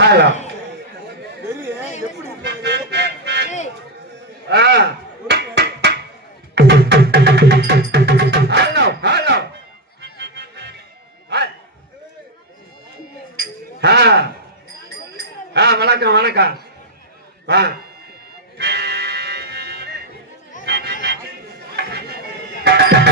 Hello. ஆ. Hello hello. ஆ வணக்கம் வணக்கம் ஆ you.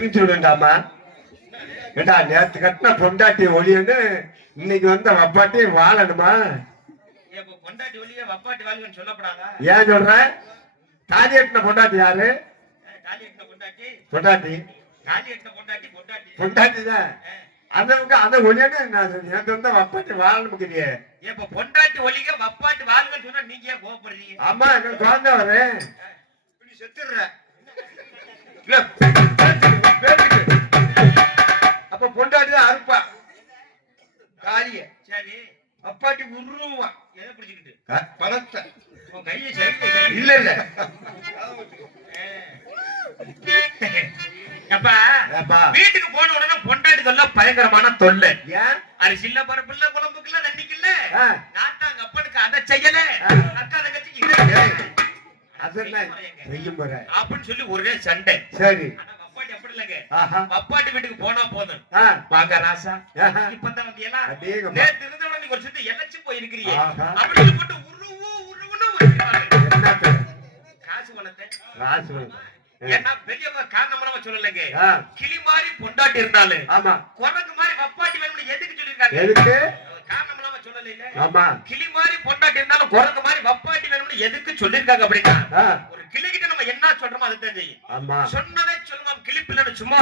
விடுண்டாமா ஏண்டா நேத்து கட்டின பொண்டாட்டி ஒளியன்னு இன்னைக்கு வந்த வப்பாட்டி வாழணுமா? இப்ப பொண்டாட்டி ஒளிய வப்பாட்டி வாழ்வுன்னு சொல்லப்படாதா? ஏன் சொல்ற? தாலி கட்டின பொண்டாட்டி யாரு? தாலி கட்டின பொண்டாட்டி? பொண்டாட்டி. தாலி கட்டின பொண்டாட்டி பொண்டாட்டி. பொண்டாட்டி தான். அதற்கு அந்த ஒளியன்னு நான் நேத்து வந்த வப்பாட்டி இப்ப பொண்டாட்டி ஒளிக வப்பாட்டி வாழ்வுன்னு சொன்னா நீங்க ஏன் கோபப்படுறீங்க அம்மா எங்க குழந்தை வரு இப்படி செத்துடுற. அப்பாட்டி உருவா எதை பிடிச்சிக்கிட்டு? பணத்தை. உன் கையை சரி இல்ல இல்ல. வீட்டுக்கு போன உடனே பொண்டாட்டி தொல்லை பயங்கரமான தொல்லை. ஏன்? அரிசில்ல பருப்புல குழம்புக்குள்ள நன்னிக்கல ஆ, நாட்டாங்க அப்பனுக்கு அதை செய்யல. அக்கா தங்கச்சிக்கு அப்படின்னு சொல்லி ஒரே சண்டை. சரி. ஆனா இல்லைங்க. ஆஹா. வப்பாட்டி வீட்டுக்கு போனா போதும். வாங்க ராசா. இப்பதான். நேத்து இருந்தவன நீங்க ஒரு சுத்தி எலச்சு போயிருக்கிறீங்க. அப்படின்னு போட்டு உருவு உருவுன்னு? காசு பணத்தை. ராசு. ஏன்னா பெரியவங்க காரணமா சொல்லலைங்க. ஆ, கிளி மாதிரி பொண்டாட்டி இருந்தாலும் ஆமா. குரங்கு மாதிரி வப்பாட்டி வேணும்னு எதுக்கு சொல்லிருக்காங்க எதுக்கு காரணம் இல்லாம சொல்லல இல்ல ஆமா. கிளி மாதிரி பொண்டாட்டி இருந்தாலும் குரங்கு மாதிரி வப்பாட்டி வேணும்னு எதுக்கு சொல்லிருக்காங்க அப்படின்னா ஒரு கிளிகிட்ட நம்ம என்ன சொல்றோமோ அதை தான் செய்யும். ஆமா. சொன்னதை சொல்லுவான் கிளி பிள்ளைன்னு சும்மா.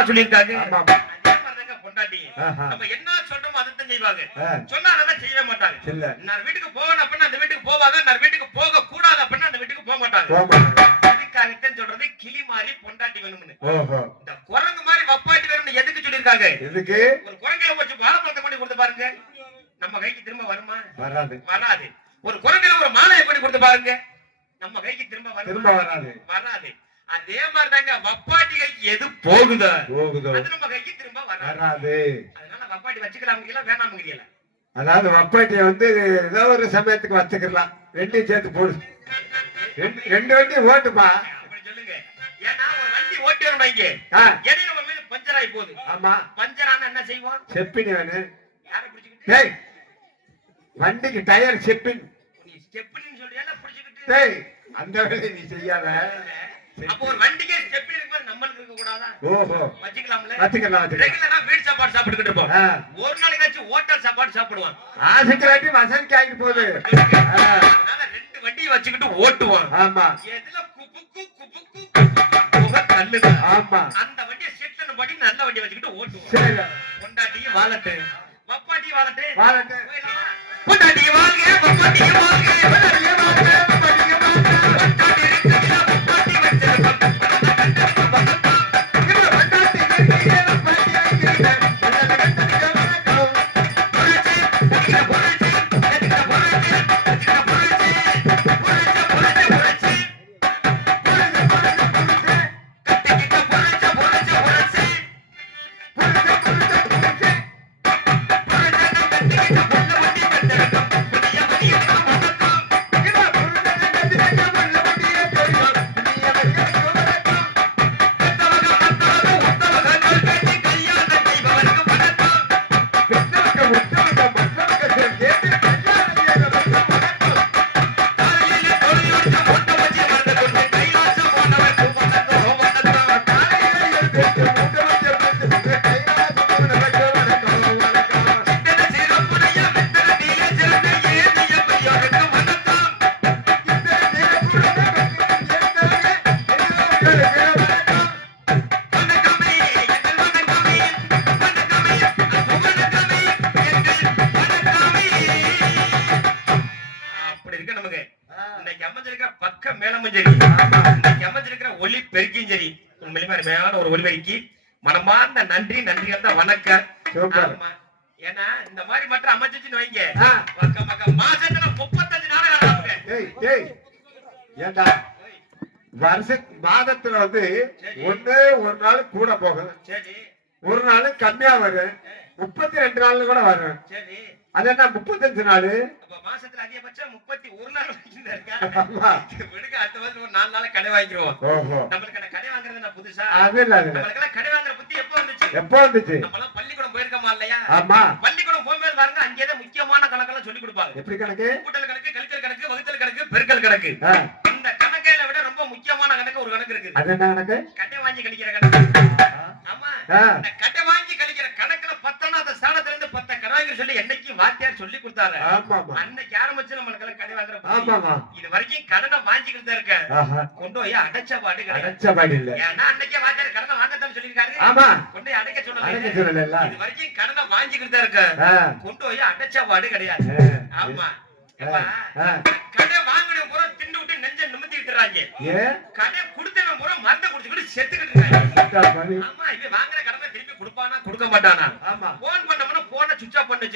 அதே மாதிரிதாங்க பொண்டாட்டி. நம்ம என்ன சொல்றோமோ அதை தான் செய்வாங்க. ஆ, சொன்னா அதை செய்யவே மாட்டாங்க. நான் வீட்டுக்கு போகணும் அப்படின்னா அந்த வீட்டுக்கு போவாங்க நான் வீட்டுக்கு போக கூடாது அப்படின்னா அந்த வீட்டுக்கு போக மாட்டாங்க. சொல்றது? கிளி மாதிரி பொண்டாட்டி வேணும்னு. இந்த குரங்கு மாதிரி வப்பாட்டி வேணும்னு எதுக்கு சொல்லியிருக்காங்க? எதுக்கு? ஒரு குரங்கில வச்சு வாழைப்பழத்தை பண்ணி கொடுத்து பாருங்க. நம்ம கைக்கு திரும்ப வருமா? வராது. வராது. ஒரு குரங்கில ஒரு மாலையை பண்ணி கொடுத்து பாருங்க? நம்ம கைக்கு திரும்ப திரும்ப வராது. வராது. அதே மாதிரி தாங்க வப்பாட்டி கைக்கு எது போகுதோ? போகுதோ? அது நம்ம கைக்கு திரும்ப வராது. வராது. அதனால வப்பாட்டி வச்சுக்கலாமுங்களா வேணாமுங்களா அதாவது வப்பாட்டிய வந்து ஏதோ ஒரு சமயத்துக்கு வச்சுக்கலாம். ரெண்டையும் சேர்த்து போடு. ரெண்டு ரெண்டு வண்டியும் ஓட்டுப்பா அப்படி சொல்லுங்க. ஏன்னா ஒரு வண்டி ஓட்டி வரணும் இங்க இடையில ஒரு பஞ்சர் ஆகி போகுது. ஆமா. பஞ்சர் ஆனா என்ன செய்வோம்? செப்பினி வேணு யாரை பிடிச்சுக்கிட்டு? வண்டிக்கு டயர் டேய் அந்த வேலையை நீ செய்யாத. அப்போ ஒரு வண்டிக்கே ஸ்டெப் இருக்கும்போது நம்மளுக்கு இருக்க கூடாதா? ஓஹோ. வச்சுக்கலாம்ல? வச்சுக்கலாம் ரெகுலரா வீடு சாப்பாடு சாப்பிட்டுக்கிட்டு இருப்போம். ஒரு நாளைக்காச்சும் ஹோட்டல் சாப்பாடு சாப்பிடுவான் ஆசைக்கலாட்டி வசதிக்கு ஆகிட்டு போகுது. அதனால ரெண்டு வண்டியை வச்சுக்கிட்டு ஓட்டுவான் ஆமா. எதுல குபுக்கு குபுக்கு குபுக்கு புகை தள்ளுது. ஆமா. அந்த வண்டியை செட்ல படி நல்ல வண்டியை வச்சுக்கிட்டு ஓட்டுவான் சரி. பொண்டாட்டியும் வாழட்டு பப்பாட்டியும் வாழட்டு வாழட்டு போயிடலாமா? பொண்டாட்டியும் வாழ்க பப்பாட்டியும் வாழ்க அருமையான ஒரு ஒளி பெருக்கி மனமார்ந்த நன்றி நன்றி அந்த வணக்கம். ஏன்னா இந்த மாதிரி மட்டும் அமைஞ்சிச்சுன்னு வைங்க. பக்கம் பக்கம் மாசத்துல முப்பத்தஞ்சு நாடகம். ஏண்டா? வருஷ மாதத்துல வந்து ஒண்ணு ஒரு நாள் கூட போகும் சரி. ஒரு நாள் கம்மியா வரும். முப்பத்தி ரெண்டு நாள் கூட வரும். சரி அது என்ன முப்பத்தஞ்சு நாள். மாசத்துல அதிகபட்சம் முப்பத்தி ஒரு நாள் இருக்கா. விடுங்க அடுத்த வருஷம் ஒரு நாலு நாள் கடை வாங்கிடுவோம் ஓஹோ. நம்மளுக்கு கடை வாங்குறது நான் புதுசா? அது இல்ல நம்மளுக்கெல்லாம் கடை வாங்குற புத்தி எப்போ வந்துச்சு? எப்போ வந்துச்சு? நம்மளாம் பள்ளிக்கூடம் போயிருக்கோமா இல்லையா? ஆமா. பள்ளிக்கூடம் போகும்போது பாருங்க அங்கேயே முக்கியமான கணக்கெல்லாம் சொல்லி கொடுப்பாங்க. எப்படி கணக்கு? கூட்டல் கணக்கு கழித்தல் கணக்கு வகுத்தல் கணக்கு பெருக்கல் கணக்கு. இந்த கணக்கையில விட ரொம்ப முக்கியமான கணக்கு ஒரு கணக்கு இருக்குது. அது என்ன கணக்கு? கடை வாங்கி கழிக்கிற கணக்கு. ஆமா. ஆ, இந்த கடை சொல்லி என்னைக்கு வாத்தியார் சொல்லி கொடுத்தாரு. ஆமாமா. அன்னைக்கு ஆரம்பிச்சு நம்மளுக்கு கடை வாங்குற புத்தி. ஆமாமா. இது வரைக்கும் கடனை வாங்கிக்கிட்டு தான் இருக்க ஆஹா. கொண்டு போய் அடைச்ச பாடு கிடையாது. அடைச்ச பாடி இல்ல. ஏன்னா அன்னைக்கே வாத்தியார் கடனை வாங்கத்தான் சொல்லியிருக்காரு. ஆமா. கொண்டு போய் அடைக்க சொல்லல. இது வரைக்கும் கடனை வாங்கிக்கிட்டு தான் இருக்க கொண்டு போய் அடைச்ச பாடு கிடையாது. ஆமா. கடை வாங்கின பூரா விட்டு நெஞ்ச நிமித்திக்கிட்டுறாங்க ஏன் கடை கொடுத்தவன் பூரா மருந்து குடிச்சுக்கிட்டு செத்துக்கிட்டு இருக்காங்க. ஆமா இவன் வாங்குற கடனை திருப்பி கொடுப்பானா கொடுக்க மாட்டானா? ஆமா. போன் பண்ணவன போனை சுவிட்ச் ஆஃப் பண்ணி.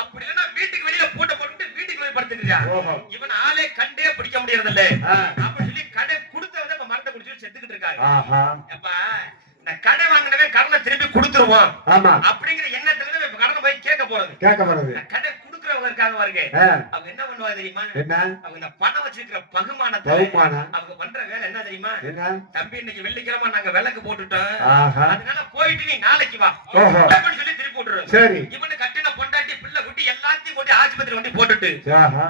அப்படி இல்லைன்னா வீட்டுக்கு வெளியில பூட்டை போட்டுட்டு வீட்டுக்கு வெளிய படுத்துக்கிறியா ஓஹோ. இவன் ஆளே கண்டே பிடிக்க முடியறது இல்ல அப்படி சொல்லி கடை கொடுத்தவன் இப்ப மரத்தை குடிச்சு செத்துக்கிட்டு இருக்காங்க. அப்ப இந்த கடை வாங்கினவன் கடனை திருப்பி கொடுத்துருவான். ஆமா. அப்படிங்கிற எண்ணத்துல கடனை போய் கேட்க போறது. கேட்க போறது. கடை பாருங்க ஆ, அவங்க என்ன பண்ணுவாங்க தெரியுமா? அவங்க இந்த பணம் வச்சிருக்கிற பகுமானத்தை அவங்க பண்ற வேலை என்ன தெரியுமா? என்ன? தம்பி இன்னைக்கு வெள்ளிக்கிழமை நாங்க விளக்கு போட்டுட்டோம். அதனால போயிட்டு நீ நாளைக்கு வா. சொல்லி திருப்பி விட்டுருவோம். சரி. இவனு கட்டின பொண்டாட்டி குட்டி எல்லாத்தையும் கொண்டு ஆஸ்பத்திரி கொண்டு போட்டுட்டு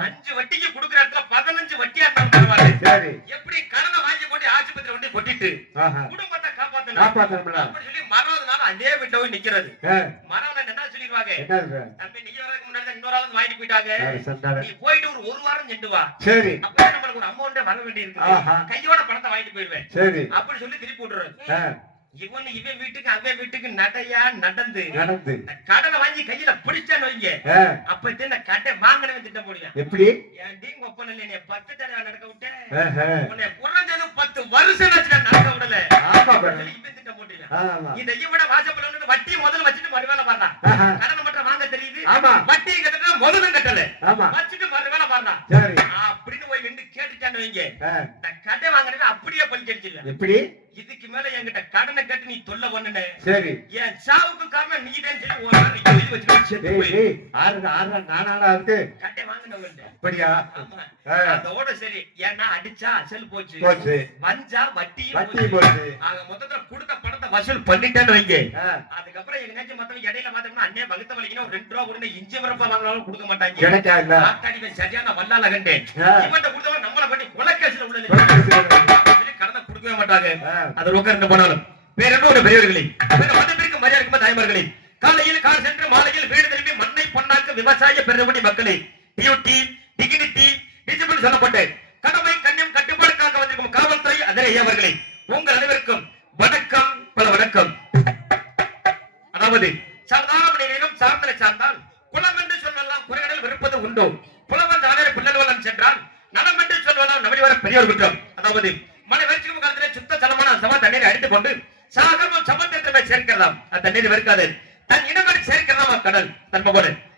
அஞ்சு வட்டிக்கு கொடுக்குற இடத்துல பதினஞ்சு வட்டியா இருந்தாலும் பரவாயில்ல சரி. எப்படி கடனை வாங்கி கொண்டு ஆஸ்பத்திரி கொண்டு கொட்டிட்டு குடும்பத்தை காப்பாத்தணும். சொல்லி நாள் அதே வீட்டை போய் நிக்கிறது. மறாவது என்ன சொல்லிடுவாங்க? தம்பி நீ வரதுக்கு முன்னாடி இன்னொரு ஆள் வாங்கிட்டு போயிட்டாங்க? நீ போயிட்டு ஒரு ஒரு வாரம் சென்று வா. சரி. அப்பதான் நம்மளுக்கு ஒரு அமௌண்ட் வர வேண்டி ஆஹா. இருக்கு கையோட பணத்தை வாங்கிட்டு போயிடுவேன். சரி. அப்படி சொல்லி திருப்பி விட்டுறது. ஆ, இவன் இவன் வீட்டுக்கு அவன் வீட்டுக்கு நடையா நடந்து. நடந்து. கடனை வாங்கி கையில பிடிச்சான்னு வைங்க. அப்ப இந்த கடை வாங்கினவன் திட்டம் முடியும் எப்படி? ஏன்டி உங்க ஒப்பன் இல்ல என்னைய பத்து தடவை நடக்க விட்டேன். உன்னை குறைஞ்சது பத்து வருஷம் வச்சு நான் நடக்க விடல. இவன் திட்டம் ஆமா. இதை இவட வாசப்பட வட்டியை முதல்ல வச்சுட்டு மறுவேலை ஆஹா. கடனை மட்டும் வாங்க தெரியுது. முதலும் கட்டல. ஆமா. வச்சுட்டு மறுவேலை பாடுறான் சரி. அப்படின்னு போய் நின்று கேட்டுட்டான்னு வைங்க. இந்த கடை வாங்கினது அப்படியே பழிச்சடிச்சிருவேன் எப்படி? இதுக்கு மேல என்கிட்ட கடனை கட்டி நீ தொல்லை பண்ணுன. சரி. என் சாவுக்கு காரணம் நீதான் சொல்லி ஒரு நாள் நீ எழுதி வச்சுட்டு ஆறு ஆறு நானாடா இருக்கு கடை வாங்கினவன்ட்ட அப்படியா? அதோட சரி. ஏன்னா அடிச்சா அசல் போச்சு. போச்சு. வஞ்சா வட்டியும் வட்டி போச்சு. ஆக மொத்தத்துல கொடுத்த வசூல் பண்ணிட்டேன்னு வைங்க. அதுக்கப்புறம் எங்கேயாச்சும் மத்தவங்க இடையில பார்த்தோம்னா அண்ணே வகுத்த வலிக்கணும் ஒரு ரெண்டு ரூபா கொடுங்க இஞ்சி வரப்பா வாங்கினாலும் கொடுக்க மாட்டாங்க. கிடைக்கா இல்ல ஆத்தாடி இவன் சரியான வல்லால கண்டேன். இவன்ட்ட கொடுத்தவன் நம்மள பண்ணி கொலைக்கேசுல. சொல்லி கடனை கொடுக்கவே மாட்டாங்க. அது உட்கார்ந்து போனாலும். வேற என்ன ஒரு பெரியவர்களே? வேற மதத்திற்கு மரியாதை இருக்கும் தாய்மார்களே. காலையில் கால் சென்று மாலையில் வீடு திரும்பி மண்ணை பொன்னாக்க விவசாய பெருமடி மக்களே. டியூட்டி டிகினிட்டி டிசிபிள் சொல்லப்பட்டு. கடமை கண்ணியம் கட்டுப்பாடு காக்க வந்திருக்கும் காவல்துறை அதிரே அவர்களே. உங்கள் அனைவருக்கும் அதாவது சாதாரண சார்ந்தனை சார்ந்தால் குலம் என்று சொல்லலாம் குறைகளில் வெறுப்பது உண்டோ. புலவன் தானே பிள்ளைவலம் சென்றால் நலம் என்று சொல்லலாம் வர பெரியவர் குற்றம். அதாவது மழை வரிச்சிக்கும் காலத்திலே சுத்த சலமான சம தண்ணீரை அடித்துக் கொண்டு சாகரமும் சமத்திரத்தை சேர்க்கிறதாம். அந்த தண்ணீர் வெறுக்காது. தன் இனங்களை சேர்க்கிறதாம் கடல் தன்மபோடு நாங்கள்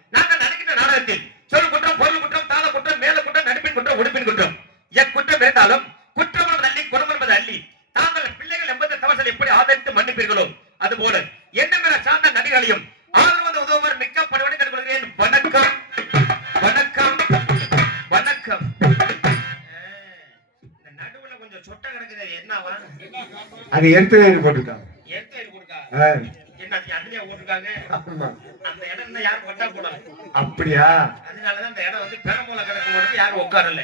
இன்னும் யாரும் ஒட்டா போடல அப்படியா? அதனாலதான் அந்த இடம் வந்து பெரம்பூல கிடக்கும் போது யாரும் உட்காரல.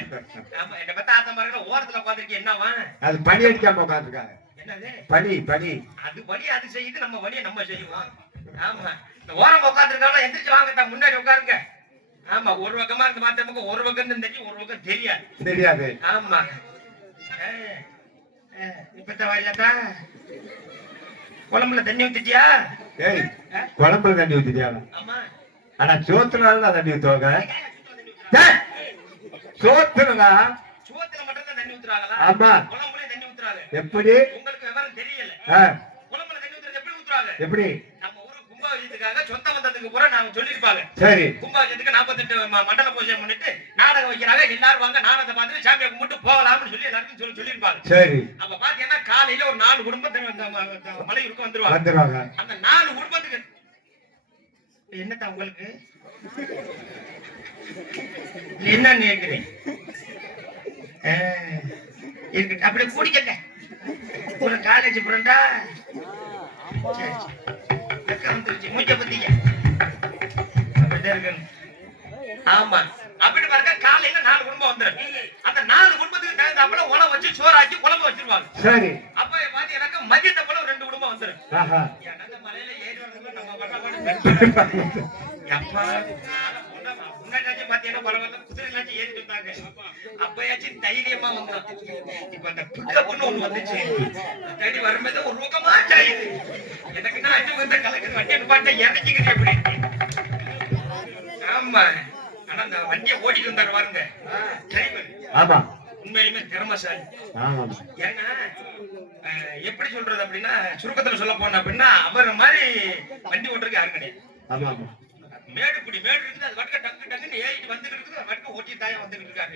ஆமா என்ன பத்தா ஆத்த மாதிரி ஓரத்துல உட்காந்துருக்கேன் என்னவா அது பனி அடிக்காம உட்காந்துருக்காங்க என்னது? பனி பனி அது வழி அது செய்யுது. நம்ம வழியை நம்ம செய்வோம். ஆமா. இந்த ஓரம் உட்காந்துருக்காங்க எந்திரிச்சு வாங்கட்டா முன்னாடி உட்காருங்க. ஆமா ஒரு பக்கமா இருந்து பார்த்த பக்கம் ஒரு பக்கம் தெரியும் ஒரு பக்கம் தெரியாது. தெரியாது. ஆமா. குழம்புல தண்ணி ஊத்திட்டியா? ஏய் குழம்புல தண்ணி ஊத்திட்டியா? ஆனா சோத்துனால தண்ணி ஊத்துவாங்க. சோத்துல சோத்துனா மட்டும் தான் தண்ணி ஊத்துறாங்களா? ஆமா. குழம்புலயும் தண்ணி ஊத்துறாங்க. எப்படி? உங்களுக்கு விவரம் தெரியல. ஆ, குழம்புல தண்ணி ஊத்துறது எப்படி ஊத்துறாங்க? கும்பாபிஷேகத்துக்காக சொந்த பந்தத்துக்கு பூரா நாங்க சொல்லிருப்பாங்க சரி. கும்பாபிஷேகத்துக்கு நாற்பத்தெட்டு மண்டல பூஜை பண்ணிட்டு நாடகம் வைக்கிறாங்க எல்லாரும் வாங்க நாடகத்தை பார்த்துட்டு சாமியை கும்பிட்டு போகலாம்னு சொல்லி எல்லாருக்கும் சொல்லி சொல்லியிருப்பாங்க. சரி. அப்ப பாத்தீங்கன்னா காலையில ஒரு நாலு குடும்பத்தை மலையூருக்கு வந்துருவாங்க. வந்துருவாங்க. அந்த நாலு குடும்பத்துக்கு என்னத்தா உங்களுக்கு? என்ன கேக்குறேன் இருக்கு. அப்படி குடிக்கங்க. ஒரு காலேஜ் ஃப்ரெண்டா சரி சரி. அக்கா வந்துருச்சு முடிக்க பத்தீங்க அப்படிதான் இருக்கணும் ஆமா. அப்படி பாருங்க காலையில நாலு குடும்பம் வந்துரும். அந்த நாலு குடும்பத்துக்கு தகுந்தாப்புல உணவு வச்சு சோறாக்கி குழம்பு வச்சிருவாங்க. சரி. அப்ப பாத்தீங்கன்னா மதியத்தை போல ரெண்டு குடும்பம் ஆஹா. ஏன்னா மலையில ஏறி வரதுக்குள்ள நம்ம பண்ண அப்பா முன்னாடி பாத்தீங்கன்னா பரவாயில்ல குதிரைலாச்சும் ஏறிட்டு இருந்தாங்க அப்பயாச்சும் தைரியமா வந்தோம் இப்ப அந்த பிக்கப்னு ஒண்ணு வந்துச்சு. தேடி வரும்போது ஒரு ரோகமா சாயுது எனக்கு நான் அஞ்சு வந்து கலக்கு வண்டி பாட்டை இறங்கிக்கிட்டு எப்படி ஆமா. ஆனா அந்த வண்டியை ஓட்டிட்டு வந்தாரு பாருங்க. டிரைவர் ஆமா. உண்மையிலுமே திறமசாலி. ஏன்னா எப்படி சொல்றது அப்படின்னா சுருக்கத்துல சொல்ல போனா அப்படின்னா அவர் மாதிரி வண்டி ஓட்டுறதுக்கு யாரும் கிடையாது. மேடு குடி மேடு இருக்குது அது வட்டுக்க டக்கு டக்குன்னு ஏறிட்டு வந்துட்டு இருக்குது அது வட்டுக்க ஓட்டி தாயா வந்துட்டு இருக்காரு.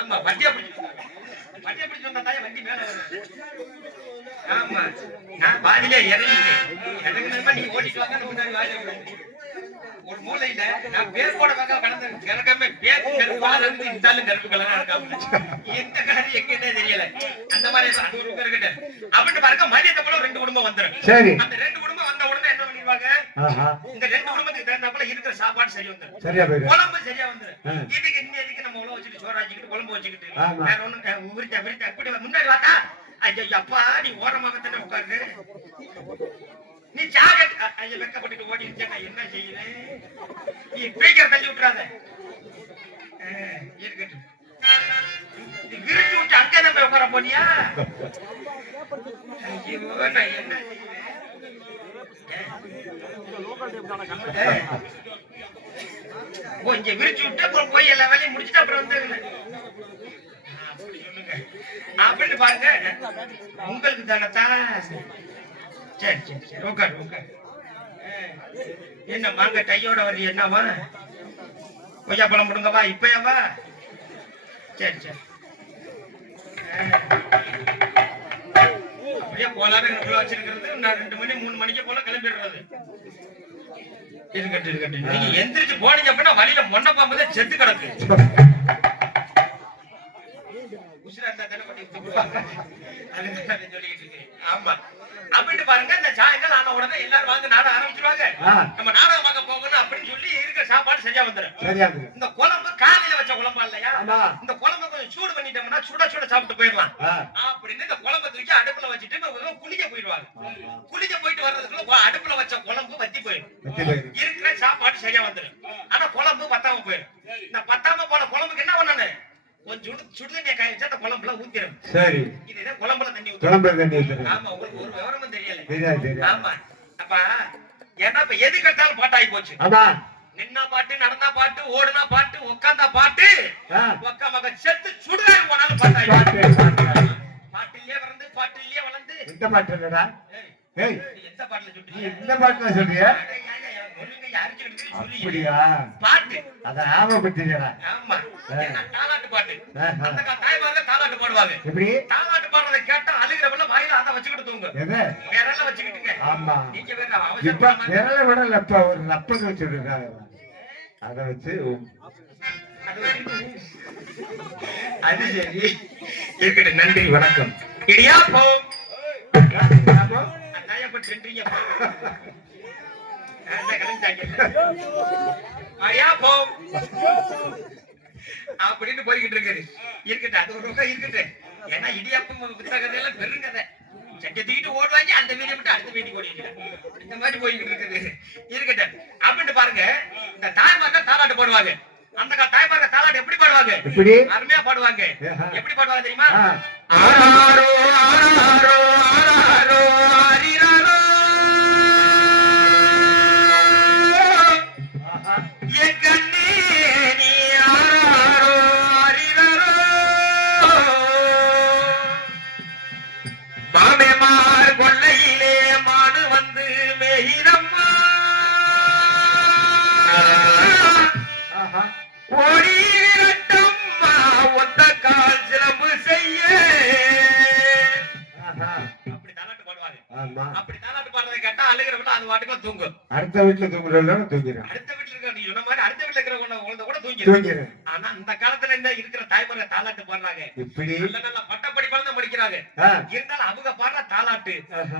ஆமா வண்டியா பிடிச்சு வண்டியா பிடிச்சு வந்தா தாயா? வண்டி மேல வரும். ஆமா. நான் பாதியிலே இறங்கிட்டேன். எனக்கு நம்ம நீ ஓட்டிட்டு வாங்க முன்னாடி வாயில விடு. ஒரு மூலையில நான் பேர் போட பக்கம் பேர் கருப்பு கலர் இருந்து இருந்தாலும் கருப்பு கலரா இருக்காம எந்த கலர் எங்கன்னே தெரியல. அந்த மாதிரி ஒரு பக்கம் இருக்கட்டும் அப்படின்னு பாருங்க மதியத்தை போல ரெண்டு குடும்பம் வந்துரும். சரி. அந்த ரெண்டு குடும்பம் வந்த உடனே என்ன பண்ணிடுவாங்க ஆஹா இந்த ரெண்டு குடும்பத்துக்கு தகுந்தாப்புல இருக்கிற சாப்பாடு சரி வந்துரும். சரியா போயிடு குழம்பு சரியா வந்துரும். ஆ. இதுக்கு இன்னும் எதுக்கு நம்ம உழவு வச்சுட்டு சோறு வச்சுக்கிட்டு குழம்பு வச்சுக்கிட்டு. வேற ஒண்ணும் உரிச்சா விரிச்சா இப்படி முன்னாடி வாத்தா. ஐயோ அப்பா நீ ஓரமாக தானே உட்காரு. நீ ஜாக்கெட் ஐயோ வெக்கப்பட்டு ஓடி இருந்தியா நான் என்ன செய்யுறேன் நீ ஸ்பீக்கர் தள்ளி விட்டுறாத. இருக்கட்டும். நீ விரிச்சு விட்டு அங்கே தான் போய் உட்கார போனியா? ஐயோ நான் என்ன செய்வேன்? கொஞ்சம் விரிச்சு விட்டு அப்புறம் போய் எல்லா வேலையும் முடிச்சுட்டு அப்புறம் வந்து அப்படின்னு பாருங்க. உங்களுக்கு தானத்தா சரி சரி சரி உட்காரு உட்காரு. என்ன மாங்க கையோட வர்றீ என்னவா? கொய்யா பழம் முடுங்கவா இப்பயாவா? சரி சரி. அப்படியே போலாரு வச்சிருக்கிறது. நான் ரெண்டு மணி மூணு மணிக்கு போல கிளம்பிடுறது. இருக்கட்டும் இருக்கட்டும் நீங்க எந்திரிச்சு போனீங்க அப்படின்னா வழியில மொன்ன பாம்பு செத்து கிடக்கு. உசுரா இருந்தா தானே பண்ணி கூப்பிடுவாங்க அதுதான் நான் சொல்லிட்டு இருக்கேன். ஆமா. அப்படின்னு பாருங்க இந்த சாயங்காலம் ஆன உடனே எல்லாரும் வாங்க நாடகம் ஆரம்பிச்சிருவாங்க. நம்ம நாடகம் பார்க்க போகணும் அப்படின்னு சொல்லி இருக்கிற சாப்பாடு சரியா வந்துடும். இந்த வச்ச குழம்பா இல்லையா? இந்த குழம்பு கொஞ்சம் சூடு பண்ணிட்டோம்னா சுட சுட சாப்பிட்டு போயிடலாம். அப்படின்னு இந்த குழம்பை தூக்கி அடுப்புல வச்சுட்டு குளிக்க போயிடுவாங்க. குளிக்க போயிட்டு வர்றதுக்குள்ள அடுப்புல வச்ச குழம்பு வத்தி போயிடும். இருக்கிற சாப்பாடு சரியா வந்துடும். ஆனா குழம்பு பத்தாம போயிடும். இந்த பத்தாம போன குழம்புக்கு என்ன பண்ணணும்? கொஞ்சம் சுடு சுடுதண்ணியை காய வச்சு அந்த குழம்புல ஊத்திடும் சரி. இதுதான் குழம்புல தண்ணி ஊத்திடும் குழம்பு தண்ணி ஊத்துறேன் ஆமா உங்களுக்கு ஒரு விவரமும் தெரியல. ஆமா. அப்ப ஏன்னா இப்ப எது கட்டாலும் பாட்டாகி போச்சு. ஆமா. நின்னா பாட்டு நடந்தா பாட்டு ஓடுனா பாட்டு உட்கார்ந்தா பாட்டு. உக்கா மக செத்து சுடுகாடு போனாலும் பாட்டு, பாட்டு. பாட்டிலேயே வளர்ந்து பாட்டிலேயே வளர்ந்து. இந்த பாட்டு இல்லடா? ஏய், எந்த பாட்டுல நீ சுட்டுறீங்க இந்த பாட்டுல சொல்றிய. அப்படியா? பாட்டு. அத ஆமா. என்ன தாலாட்டு பாட்டு. அந்த தாய்மார்கள் தாலாட்டு பாடுவாங்க. எப்படி? தாலாட்டு பாடுறதை கேட்டா அழுகிறவங்கள வாயில அதை வச்சுக்கிட்டு தூங்க. எல்லாம் வச்சுக்கிட்டுங்க. ஆமா. நீங்க வேற விரல ஒரு ரப்பங்க வச்சிருக்காங்க. அத வச்சு அது சரி இருக்கட்டும் நன்றி வணக்கம். இடியா அந்தாயப்ப அப்படின்னு போய்கிட்டு இருக்காரு இருக்கட்டும் அது ஒரு பக்கம் இருக்கட்டும். ஏன்னா இடியாப்பம் எல்லாம் பெருங்கதை சட்டை தூக்கிட்டு ஓடுவாங்க அந்த வீடியோ விட்டு அடுத்த வீட்டுக்கு ஓடிட்டு இந்த மாதிரி போய்கிட்டு இருக்குது. இருக்கட்டும். அப்படின்னு பாருங்க. இந்த தாய்மார்கள் தாலாட்டு போடுவாங்க. அந்த கால தாய்மார்கள் தாலாட்டு எப்படி பாடுவாங்க? அருமையா பாடுவாங்க. எப்படி பாடுவாங்க தெரியுமா? ஆ, ஆராரோ ஆராரோ ஆராரோ அது தூங்கும். அடுத்த வீட்டுல தூங்குறவங்க தூங்கிறேன் அடுத்த வீட்டுல இருக்க நீ சொன்ன மாதிரி அடுத்த வீட்டுல இருக்கிற குழந்தை- குழந்தை கூட தூங்கிடும் தூங்கிறேன் ஆனா இந்த காலத்துல இந்த இருக்கிற தாய்மார தாலாட்டு பாடுறாங்க. இப்படி? நல்ல நல்ல பட்டப்படிப்பால தான் படிக்கிறாங்க. இருந்தாலும் அவங்க பாடுற தாலாட்டு.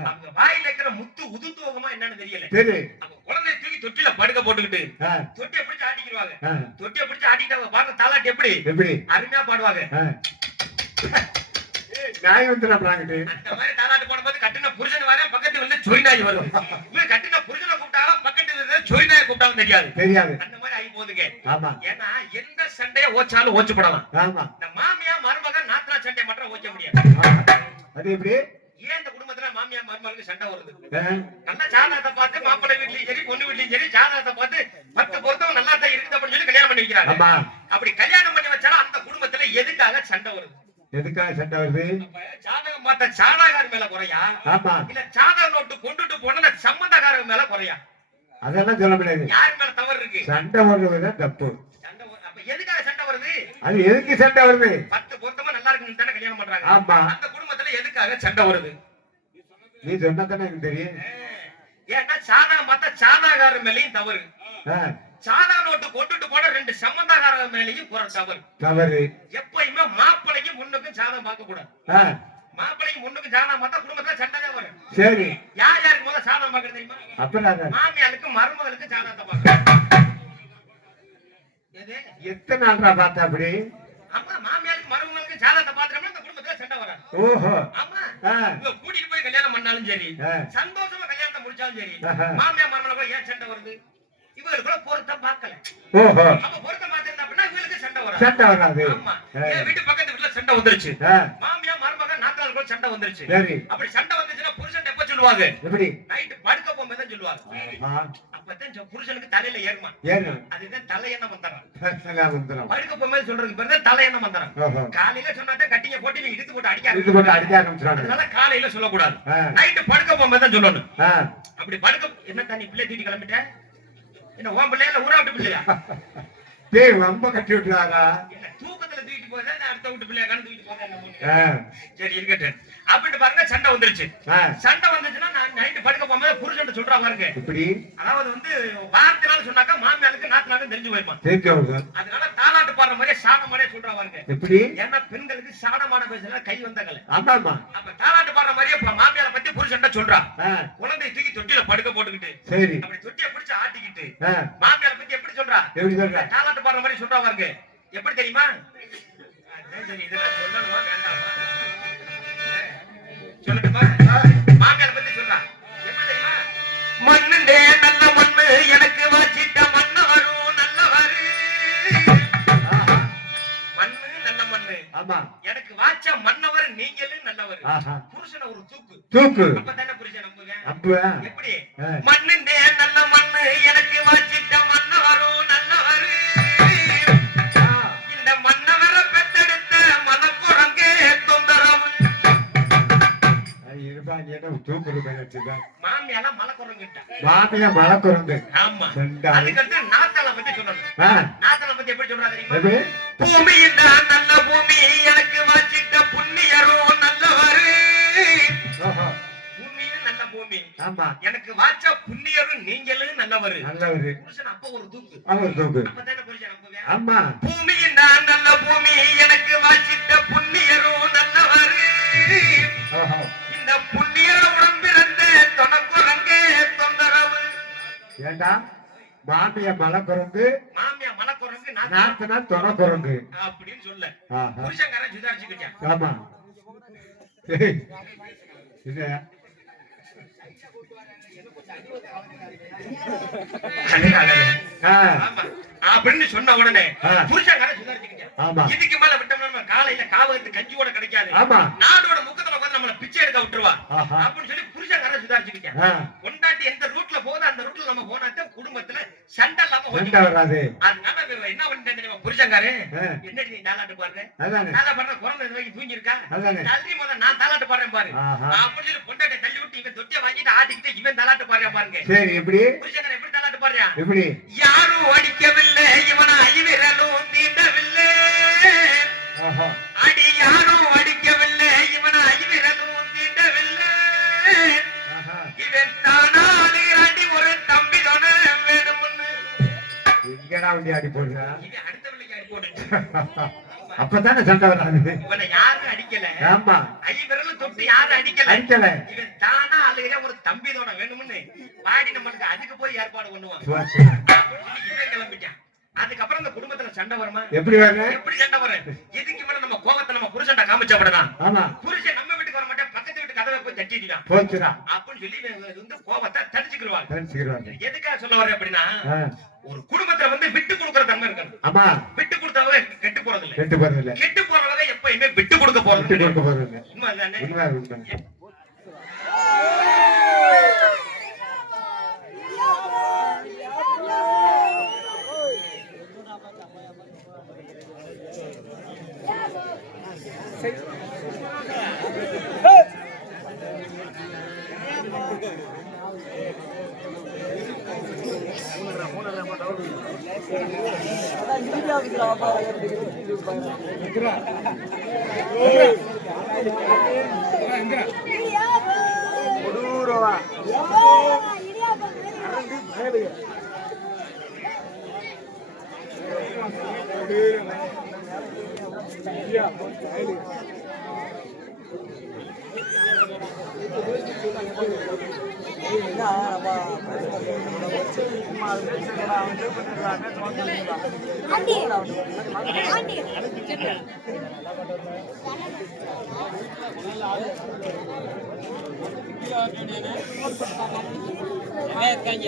அவங்க வாயில இருக்கிற முத்து உதுத்துவகமா என்னன்னு தெரியல. அவங்க குழந்தைய தூக்கி தொட்டில படுக்க போட்டுக்கிட்டு தொட்டியை பிடிச்சு ஆட்டிக்கிடுவாங்க. தொட்டியை பிடிச்சு ஆட்டிக்கிட்டு அவங்க பாடுற தாலாட்டு எப்படி? எப்படி? அருமையா பாடுவாங்க. நாய் அந்த மாதிரி தாலாட்டு போடும்போது கட்டின புருஷன் வர பக்கத்து வந்து சொறி நாய் வரும். இவன் கட்டின புருஷனை கூப்பிட்டாலும் இருக்கிற சொறி நாயை கூப்பிட்டாலும் தெரியாது. தெரியாது. அந்த மாதிரி ஆகி போகுதுங்க. ஆமா. ஏன்னா எந்த சண்டையை ஓச்சாலும் ஓச்சு போடலாம். ஆமா. இந்த மாமியா மருமகன் நாத்தனா சண்டை மட்டும் ஓக்க முடியாது. ஆமா. அது எப்படி? ஏன் இந்த குடும்பத்துல மாமியா மருமகளுக்கு சண்டை வருது? நல்லா ஜாதகத்தை பார்த்து மாப்பிள்ளை வீட்லயும் சரி பொண்ணு வீட்லயும் சரி ஜாதகத்தை பார்த்து பத்து பொருத்தம் நல்லா தான் இருக்குது அப்படின்னு சொல்லி கல்யாணம் பண்ணி வைக்கிறாங்க. அப்படி கல்யாணம் பண்ணி வச்சாலும் அந்த குடும்பத்துல எதுக்காக சண்டை வருது? எதுக்காக சண்டை வருது? ஜாதகம் பார்த்த ஜாதகார் மேல குறையா? ஆமா. இல்ல ஜாதக நோட்டு கொண்டுட்டு போன சம்பந்தக்காரங்க மேல குறையா? அதெல்லாம் சொல்ல முடியாது. யார் மேல தவறு இருக்கு? சண்டை வர்றதுதான் தப்பு. சண்டை வரு- அப்ப எதுக்காக சண்டை வருது? அது எதுக்கு சண்டை வருது? பத்து பொருத்தமா நல்லா இருக்குன்னு தானே கல்யாணம் பண்றாங்க. ஆமா. அந்த குடும்பத்துல எதுக்காக சண்டை வருது? நீ சொன்னா தானே எனக்கு தெரியும். ஏன்னா சாதகம் பார்த்தா சாதகாரர் மேலயும் தவறு. சாதா நோட்டு கொண்டுட்டு போன ரெண்டு சம்பந்தக்காரங்க மேலயும் குறை தவறு. தவறு. எப்பயுமே மாப்பிள்ளைக்கும் முன்னுக்கும் சாதம் பார்க்க கூடாது. ஆ, மாப்பிள்ளைக்கு முன்னுக்கு சாதம் பார்த்தா குடும்பத்துல சண்டை வரும். சரி. யார் யாருக்கு முதல்ல சாதம் பார்க்கறது தெரியுமா? அப்ப மாமியாருக்கு மருமகளுக்கு சாதத்தை எது? எத்தனை நாள்ரா பார்த்தா அப்படி? ஆமா மாமியாருக்கு மருமகளுக்கு சாதத்தை பாத்துட்டோம்னா இந்த குடும்பத்துல சண்டை வராது. ஓஹோ. இவங்க கூட்டிட்டு போய் கல்யாணம் பண்ணாலும் சரி சந்தோஷமா கல்யாணத்தை முடிச்சாலும் சரி ஆஹா. மாமியா மருமகளுக்கு ஏன் சண்டை வருது? பொருத்தம் பார்க்கல. ஓஹோ. அப்ப பொருத்தம் பார்த்திருந்தா அப்படின்னா இவங்களுக்கு சண்டை வராது. சண்டை வராது. ஆமா. ஆ. என் வீட்டு பக்கத்து வீட்டுல சண்டை வந்துருச்சு. மாமியா மருமகன் நாத்தனாருக்குள்ள சண்டை வந்துருச்சு. சரி. அப்படி சண்டை வந்துச்சுன்னா புருஷன் எப்ப சொல்லுவாங்க? எப்படி? படுக்க போகும்போது தான் சொல்லுவாங்க. ஆ, அப்பதான் சொ- புருஷனுக்கு தலையில ஏறுமா. ஏறு. அதுதான் வந்துடும் படுக்க போகும்போது சொல்றதுக்கு தலையெண்ண மந்திரம். ஓஹோ. காலையில சொன்னாதான் கட்டிங்க போட்டு நீ இழுத்து போட்டு அடிக்க இது போட்டு. அடிக்க அதனால காலையில சொல்லக்கூடாது. நைட்டு படுக்க போகும்போது தான் சொல்லணும். அப்படி படுக்க என்ன தண்ணி பிள்ளை தூக்கி கிளம்பிட்ட என்ன உன் விட்டு பிள்ளையா? டேய் ரொம்ப கட்டி விட்டுறாரா இல்ல, தூக்கத்துல தூக்கிட்டு போதா அடுத்த வீட்டு பிள்ளைய கண்டு தூக்கிட்டு போதா சரி இருக்கட்டும். அப்படின்னு பாருங்க சண்டை வந்துருச்சு. சண்டை வந்துச்சுன்னா நான் நைட்டு படுக்க போகும்போது புருஷன் சொல்றா பாருங்க. இப்படி? அதாவது வந்து வார்த்தைனால சொன்னாக்கா மாமியாருக்கு நாத்தினாலும் தெரிஞ்சு போயிருமா அதனால தாலாட்டு பாடுற மாதிரியே சாண மாதிரியே சொல்றா பாருங்க. எப்படி? ஏன்னா பெண்களுக்கு சாணமான பேசுறதுல கை வந்த கலை ஆமாமா அப்ப தாலாட்டு பாடுற மாதிரியே மாமியாரை பத்தி புருஷன் சொல்றா. குழந்தையை தூக்கி தொட்டியில படுக்க போட்டுக்கிட்டு. சரி. அப்படி தொட்டியை பிடிச்சு ஆட்டிக்கிட்டு. மாமியாரை பத்தி எப்படி சொல்றா? எப்படி சொல்ற? தாலாட்டு பாடுற மாதிரி சொல்றா பாருங்க. எப்படி தெரியுமா? சரி சொல்லணுமா வேண்டாமா? எனக்கு வாச்ச மன்னவர் நீங்களும் நல்லவர். புருஷனை ஒரு தூக்கு. தூக்கு. அப்பதானே புருஷன் நம்புவேன்? எப்படி? ஆ, மண்ணுண்டே நல்ல மண்ணு. எனக்கு வாச்சிட்ட என்ன தூக்கு வச்சுக்க மாமியாலாம் மலக்குரங்கிட்ட மாமியா மழை குறந்து ஆமா. செண்டாளி. அதுக்கடுத்து நாத்தாள பத்தி சொல்லணும் ஆ, நாத்தாள பத்தி எப்படி சொல்றா தெரியுமா? எப்படி பூமி இந்த நல்ல பூமி எனக்கு வாச்சிட்ட புண்ணியரும் நல்லவரு. பூமியும் நல்ல பூமி. ஆமா. எனக்கு வாச்ச புண்ணியரும் நீங்களும் நல்லவரு. நல்லவரு. புருஷன் அப்ப ஒரு தூக்கு. அவர் தூக்கு. அப்பதானே புருஷன் நம்புவேன் ஆமா. நான் நல்ல பூமி எனக்கு வாச்சிட்ட புண்ணியரும் நல்லவரு. ஓஹோ. ஏண்டா? மாமியா மழை குறந்து மாமியா மலக்குரங்கு நான் நாத்தனா தொண குரங்கு அப்படின்னு சொல்ல. சுதாரிச்சுக்கிட்டான். ஆமா. இது அப்படின்னு சொன்ன உடனே ஆ. புருஷங்காரன் சுதாரிச்சுக்கிட்டான். இதுக்கு மேல விட்டோம்னா நம்ம காலையில காவகத்து கஞ்சியோட கிடைக்காது. நாடோட முக்கத்துல உட்கார்ந்து நம்மள பிச்சை எடுக்க விட்டுருவா. அப்படின்னு சொல்லி புருஷங்காரன் சுதாரிச்சுக்கிட்டான் கொண்டாட்டி எந்த ரூட்ல போகுது அந்த ரூட்ல நம்ம போனாத்தான் குடும்பத்துல சண்டை இல்லாம அதனால இவன் என்ன பண்ணிட்டேன் தெரியுமா புருஷங்காரு என்னடி நீ தாலாட்டு பாடுற? அதானே. தாலா பாடுற வரைக்கும் தள்ளி நான் தாலாட்டு பாடுறேன் பாரு. ஆஹா. அப்படின்னு சொல்லி பொண்டாட்டி தள்ளி விட்டு இவன் தொட்டிய வாங்கிட்டு ஆட்டிக்கிட்டு இவன் தாலாட்டு பாடுறான் பாருங்க. சரி எப்படி? புருஷங்கரை எப்படி தாலாட்டு பாடுறான் எப்படி? யாரும் அடிக்கவில்லை இவனை ஐவிரலும் தீண்டவில்லை ஆஹா. அடி யாரும் அடிக்கவில்லை இவனை ஐவிரலும் இவன் தானா அடுத்த பிள்ளைக்கு அடி போட்டு அப்பதானே சண்டை வராது. யாரும் அடிக்கல. ஆமா. ஐவிரலும் தொட்டு யாரும் அடிக்கல. அடிக்கல. இவன் தானா அழுகிற ஒரு தம்பி தோண வேணும்னு. பாடி நம்மளுக்கு அதுக்கு போய் ஏற்பாடு பண்ணுவான். கிளம்பிட்டான். அதுக்கப்புறம் இந்த குடும்பத்துல சண்டை வருமா? எப்படி வர்ற எப்படி சண்டை வரும் இதுக்கு மேல நம்ம கோபத்தை நம்ம புருஷன்ட்ட காமிச்சப்படலாம் ஆமா. புருஷன் நம்ம வீட்டுக்கு வர மாட்டேன். பக்கத்து வீட்டு கதவை போய் தட்டிடுவான் போச்சுடா. அப்படின்னு சொல்லி வந்து கோபத்தை தடிச்சுக்கிடுவாங்க எதுக்காக சொல்ல அப்படின்னா ஒரு குடும்பத்துல வந்து விட்டு கொடுக்கிற தன்மை இருக்கணும் ஆமா. விட்டு கொடுத்தவங்க கெட்டு போறது இல்ல. கெட்டு போறது இல்ல. கெட்டு போறவங்க எப்பயுமே விட்டு கொடுக்க போறது விட்டு. கொடுக்க போறது இல்ல. உண்மை? உண்மை உண்மை கொடூரவா பயலுங்க என்ன இருக்காங்க